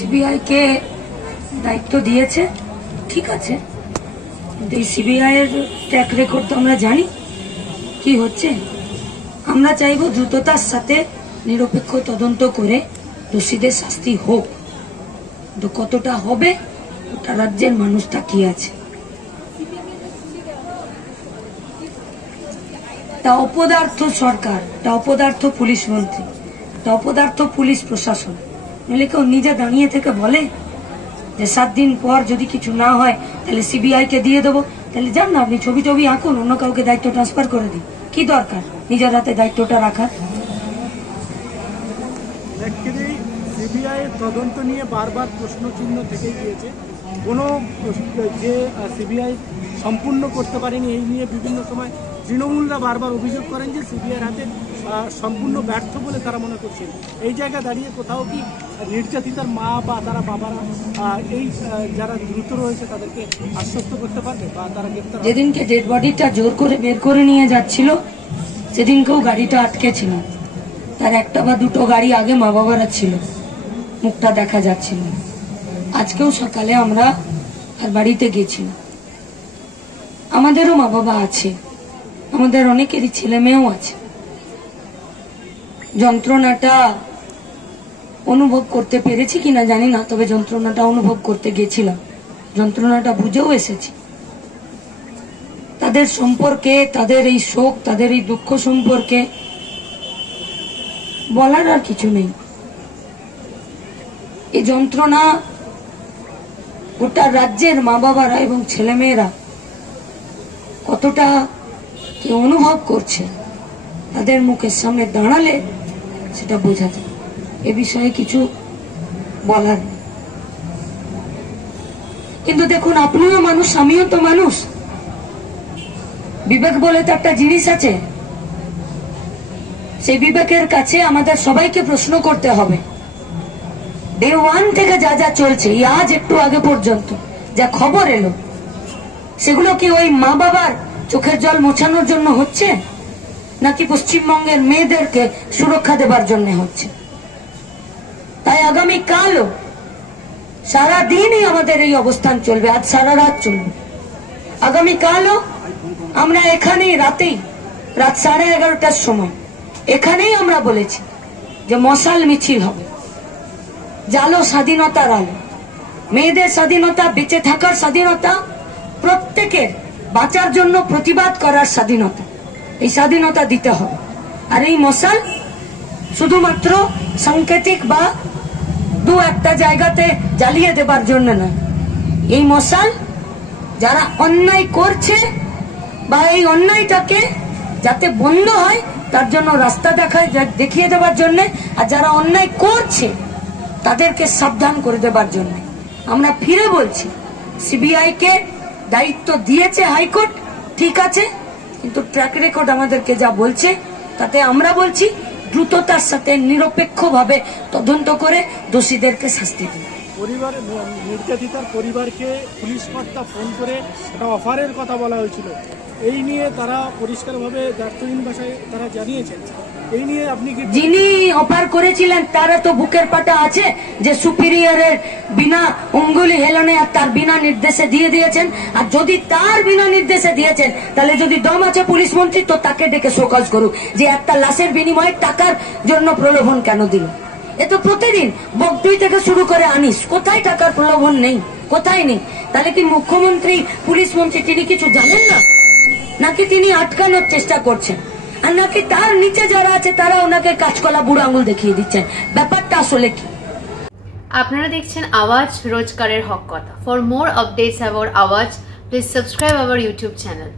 CBI কে দায়িত্ব দিয়েছে, ঠিক আছে, এই সিবিআই এর ট্র্যাক রেকর্ড তো আমরা জানি কি হচ্ছে। আমরা চাইব দ্রুততার সাথে নিরপেক্ষ তদন্ত করে দোষীদের শাস্তি হোক। তো কতটা হবে ওটা রাজ্যের মানুষ তাকিয়ে আছে। তা অপদার্থ সরকার, তা অপদার্থ পুলিশ মন্ত্রী, তা অপদার্থ পুলিশ প্রশাসন মিলে কেউ নিজে দাঁড়িয়ে থেকে বলে যে 7 দিন পর যদি কিছু না হয় তাহলে সিবিআই কে দিয়ে দেবো? তাহলে যান না, আপনি ছবি টবি আঁকুন, অন্য কাউকে দায়িত্ব ট্রান্সফার করে দিন। কি দরকার নিজের হাতে দায়িত্বটা রাখার? সিবিআই এর তদন্ত নিয়ে বারবার প্রশ্ন চিহ্ন থেকে গিয়েছে। কোনো যে সিবিআই সম্পূর্ণ করতে পারেনি এই নিয়ে বিভিন্ন সময় তৃণমূলরা বারবার অভিযোগ করেন যে সিবিআইয়ের হাতে সম্পূর্ণ ব্যর্থ বলে তারা মনে করছেন। এই জায়গায় দাঁড়িয়ে কোথাও কি নির্যাতিতার মা বা তারা বাবারা এই যারা দ্রুত রয়েছে তাদেরকে আশ্বস্ত করতে পারবে বা তারা গ্রেপ্তার? যেদিনকে ডেড বডিটা জোর করে বের করে নিয়ে যাচ্ছিল সেদিনকেও গাড়িটা আটকে ছিল, তার একটা বা দুটো গাড়ি আগে মা বাবারা ছিল, মুখটা দেখা যাচ্ছিল। আজকেও সকালে আমরা আর বাড়িতে গেছিলাম, আমাদেরও মা বাবা আছে, আমাদের অনেকেরই ছেলে মেয়েও আছে। যন্ত্রণাটা অনুভব করতে পেরেছি কিনা জানি না, তবে যন্ত্রণাটা অনুভব করতে গেছিলাম, যন্ত্রণাটা বুঝেও এসেছি। তাদের সম্পর্কে, তাদের এই শোক, তাদের এই দুঃখ সম্পর্কে বলার আর কিছু নেই। এই যন্ত্রণা গোটা রাজ্যের মা বাবারা এবং ছেলেমেয়েরা কতটা কি অনুভব করছে তাদের মুখের সামনে দাঁড়ালে সেটা বোঝা যায়। এ বিষয়ে কিছু বলার নেই। কিন্তু দেখুন, আপনিও মানুষ, আমিও তো মানুষ। বিবেক বলে তো একটা জিনিস আছে, সেই বিবেকের কাছে আমাদের সবাইকে প্রশ্ন করতে হবে। ডে 1 থেকে যা যা চলছে, আজ একটু আগে পর্যন্ত যা খবর এলো, সেগুলো কি ওই মা বাবার চোখের জল মোছানোর জন্য হচ্ছে, নাকি পশ্চিমবঙ্গের মেয়েদেরকে সুরক্ষা দেবার জন্য হচ্ছে? তাই আগামী কালও সারাদিনই আমাদের এই অবস্থান চলবে, আজ সারা রাত চলবে। আগামী কালও আমরা এখানেই রাতেই, রাত 11:30টার সময় এখানেই আমরা বলেছি যে মশাল মিছিল হবে, জালো স্বাধীনতার আলো। মেয়েদের স্বাধীনতা, বেঁচে থাকার স্বাধীনতা, প্রত্যেকের বাঁচার জন্য প্রতিবাদ করার স্বাধীনতা, এই স্বাধীনতা দিতে হবে। আর এই মশাল শুধুমাত্র সাংকেতিক বা দু একটা জায়গাতে জ্বালিয়ে দেবার জন্য নয়, এই মশাল যারা অন্যায় করছে বা এই অন্যায়টাকে যাতে বন্ধ হয় তার জন্য রাস্তা দেখিয়ে দেবার জন্য, আর যারা অন্যায় করছে তাদেরকে সাবধান করে দেবার জন্য। আমরা ফিরে বলছি, সিবিআই কে দায়িত্ব দিয়েছে হাইকোর্ট, ঠিক আছে, কিন্তু ট্র্যাক রেকর্ড আমাদেরকে যা বলছে তাতে আমরা বলছি দ্রুততার সাথে নিরপেক্ষভাবে তদন্ত করে দোষীদেরকে শাস্তি দিন। পরিবার নির্যাতিতার পরিবারকে পুলিশ কর্তা ফোন করে একটা অফারের কথা বলা হয়েছিল, এই নিয়ে তারা পরিষ্কারভাবে দায়িত্বহীন ভাষায় তারা জানিয়েছেন। এই নিয়ে আপনি কি, যিনি অফার করেছিলেন তারা তো বুকের পাটা আছে যে সুপিরিয়রের বিনা অঙ্গুলি হেলনে আর তার বিনা নির্দেশে দিয়ে দিয়েছেন। আর যদি তার বিনা নির্দেশে দিয়েছেন তাহলে যদি দম আছে পুলিশ মন্ত্রী, তো তাকে ডেকে শোকজ করুক যে একটা লাশের বিনিময়ে টাকার জন্য প্রলোভন কেন দিল। এ তো প্রতিদিন বগটুই থেকে শুরু করে আনিস, কোথায় টাকার প্রলোভন নেই, কোথায় নেই? তাহলে কি মুখ্যমন্ত্রী, পুলিশ মন্ত্রী তিনি কিছু জানেন না, নাকি তিনি আটকানোর চেষ্টা করছেন, আর নাকি তার নিচে যারা আছে তারা ওনাকে কাঁচকলা বুড়ো আঙুল দেখিয়ে দিচ্ছেন? ব্যাপারটা আসলে কি? আপনারা দেখছেন আওয়াজ, রোজকারের হক কথা। ফর মোর আপডেটস অ্যাবাউট আওয়াজ, please subscribe our YouTube channel.